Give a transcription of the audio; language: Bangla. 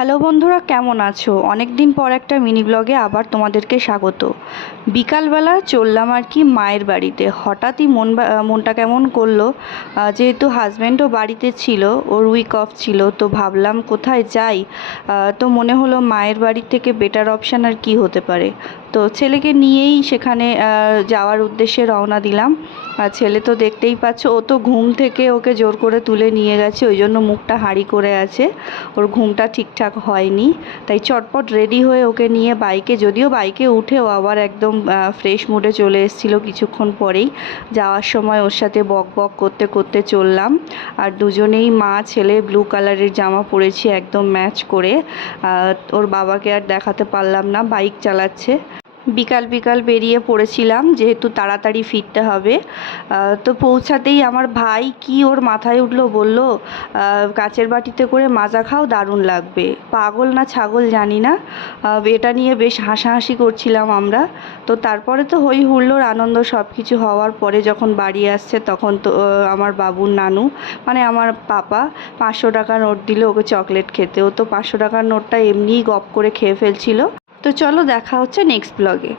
হ্যালো বন্ধুরা, কেমন আছো? অনেক দিন পর একটা মিনি ব্লগে আবার তোমাদেরকে স্বাগত। বিকালবেলা চললাম আর কি মায়ের বাড়িতে। হঠাৎই মন মনটা কেমন করল? যেহেতু হাজব্যান্ডও বাড়িতে ছিল, ওর উইক অফ ছিল, তো ভাবলাম কোথায় যাই? তো মনে হলো মায়ের বাড়ির থেকে বেটার অপশান আর কি হতে পারে। তো ছেলেকে নিয়েই সেখানে যাওয়ার উদ্দেশ্যে রওনা দিলাম। আর ছেলে তো দেখতেই পাচ্ছ, ও তো ঘুম থেকে ওকে জোর করে তুলে নিয়ে গেছে, ওই জন্য মুখটা হাঁড়ি করে আছে। ওর ঘুমটা ঠিকঠাক হয়নি, তাই চটপট রেডি হয়ে ওকে নিয়ে বাইকে, যদিও বাইকে উঠেও আবার একদম ফ্রেশ মুডে চলে এসেছিল কিছুক্ষণ পরেই। যাওয়ার সময় ওর সাথে বক বক করতে করতে চললাম। আর দুজনেই মা, ছেলে, ব্লু কালারের জামা পরেছি একদম ম্যাচ করে। ওর বাবাকে আর দেখাতে পারলাম না, বাইক চালাচ্ছে। বিকাল বিকাল বেরিয়ে পড়েছিলাম, যেহেতু তাড়াতাড়ি ফিরতে হবে। তো পৌঁছাতেই আমার ভাই কি ওর মাথায় উঠল বলল কাচের বাটিতে করে মাজা খাও, দারুণ লাগবে। পাগল না ছাগল জানি না। এটা নিয়ে বেশ হাসাহাসি করছিলাম আমরা। তো তারপরে তো হই হুল্লোর আনন্দ সব কিছু হওয়ার পরে যখন বাড়ি আসছে, তখন তো আমার বাবুর নানু মানে আমার পাপা, পাঁচশো টাকা নোট দিল ওকে চকলেট খেতে। ও তো পাঁচশো টাকার নোটটা এমনিই গপ করে খেয়ে ফেলছিল। তো চলো দেখা হচ্ছে নেক্সট ব্লগে